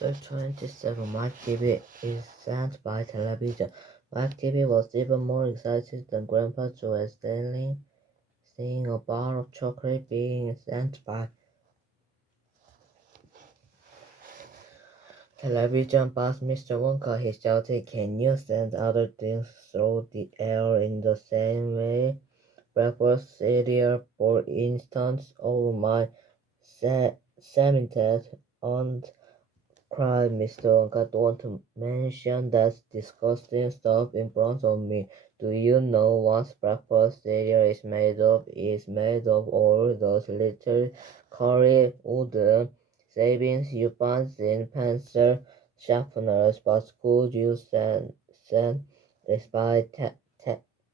Chapter 27 Mike TV is sent by television. Mike TV was even more excited than Grandpa Joe as seeing a bar of chocolate being sent by television. But Mr. Wonka, he shouted, can you send other things through the air in the same way? Breakfast cereal, for instance. Oh my, cemented on cried Mr. Wonka, don't mention that disgusting stuff in front of me. Do you know what breakfast cereal is made of? It's made of all those little curry wooden savings you find in pencil sharpeners. But could you send this by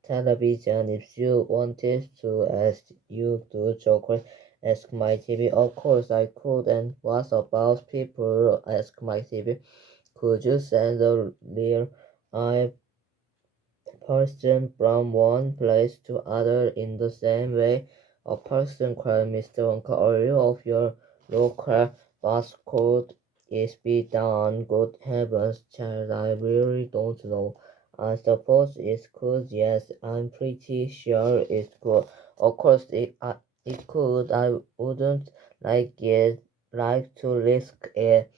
television if you wanted to, as you do chocolate? Asked my TV. Of course I could. And what about people? Asked my TV. Could you send a real eye person from one place to other in the same way? A person, cried Mr. Wonka. Are you of your local? But could it be done? Good heavens, child, I really don't know. I suppose it could. Yes, I'm pretty sure it could. Of course it could. I wouldn't like to risk it.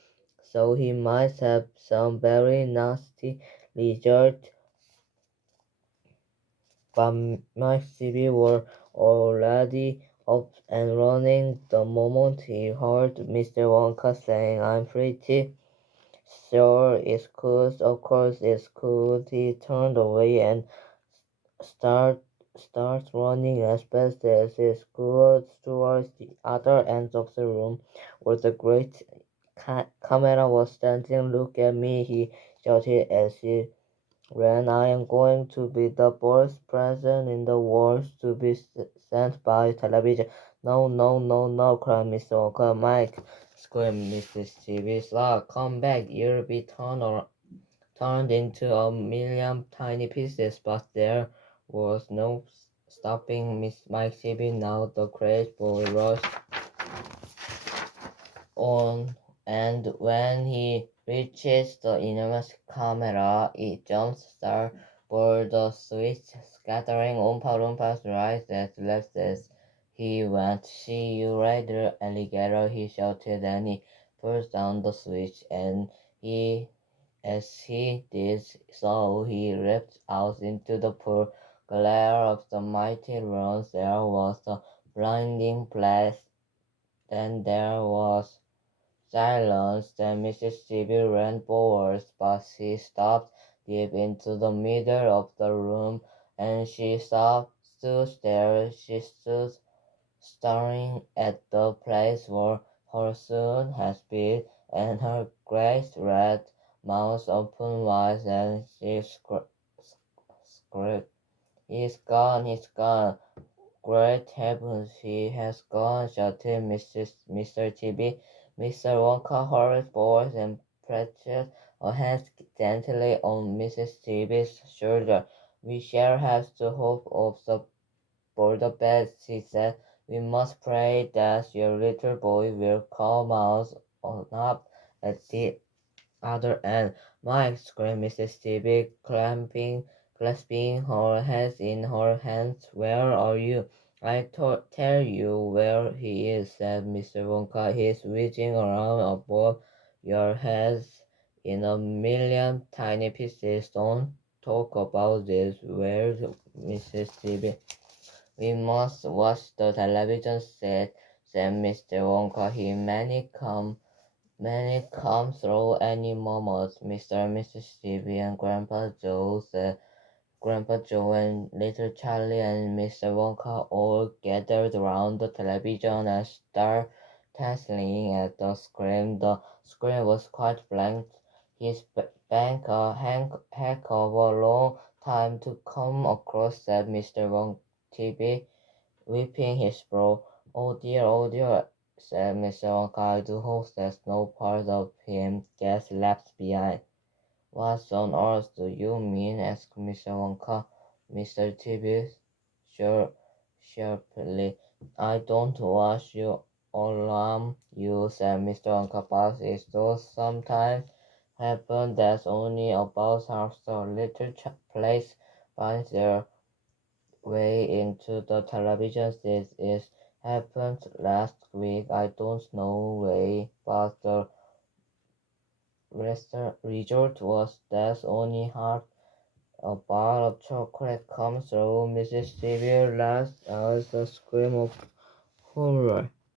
So he might have some very nasty result. But my CV were already up and running the moment he heard Mr. Wonka saying, I'm pretty sure it's could. Of course it's could. He turned away and start starts running as fast as he could towards the other end of the room where the great camera was standing. Look at me, he shouted as he ran. I am going to be the best present in the world to be sent by television. No, no, no, no, cried Mr. Walker. Mike, screamed Mrs. Chibi. Slug, come back. You'll be turned into a million tiny pieces. But there was no stopping Miss Mike Chibi now. The great boy rushed on, and when he reaches the enormous camera, it jumps start for the switch, scattering Oompa Loompas right and left as he went. See you later, alligator, he shouted, and he pushed down the switch, and as he did so, he leapt out into the full glare of the mighty runs. There was a blinding blast, then there was silence. Then Mississippi ran forward, but she stopped deep into the middle of the room, and she stood there. She stood staring at the place where her son had been, and her great red mouth opened wide, and she screamed, "He's gone! He's gone! Great heavens, he has gone!" shouted Mr. Tibbs. Mr. Wonka hurried forward and placed a hand gently on Mrs. Tibbs' shoulder. "We shall have to hope for the best," she said. "We must pray that your little boy will come out on up at the other end." "Mike!" screamed Mrs. Tibbs, clasping her head in her hands. "Where are you?" "I tell you where he is," said Mr. Wonka. "He's whizzing around above your heads in a million tiny pieces." "Don't talk about this." Where's Mrs. Tibbs? "We must watch the television set," said Mr. Wonka. "He may come through any moment." "Mr. and Mrs. Tibbs and Grandpa Joe," said Grandpa Joe, and little Charlie and Mr. Wonka all gathered around the television and started tussling at the screen. The screen was quite blank. "He's bank a heck of a long time to come across," said Mr. Wonka, wiping his brow. Oh dear," said Mr. Wonka. "I do hope that no part of him gets left behind." "What on earth do you mean?" asked Mr. Wonka. Mr. Tibbs sharply. "I don't watch you alarm you, said Mr. Uncapas. It does sometimes happen that only about half the little place finds their way into the television set. It happened last week. I don't know why, but the result was that only half a bar of chocolate comes through. Mrs. Severe last as a scream of horror.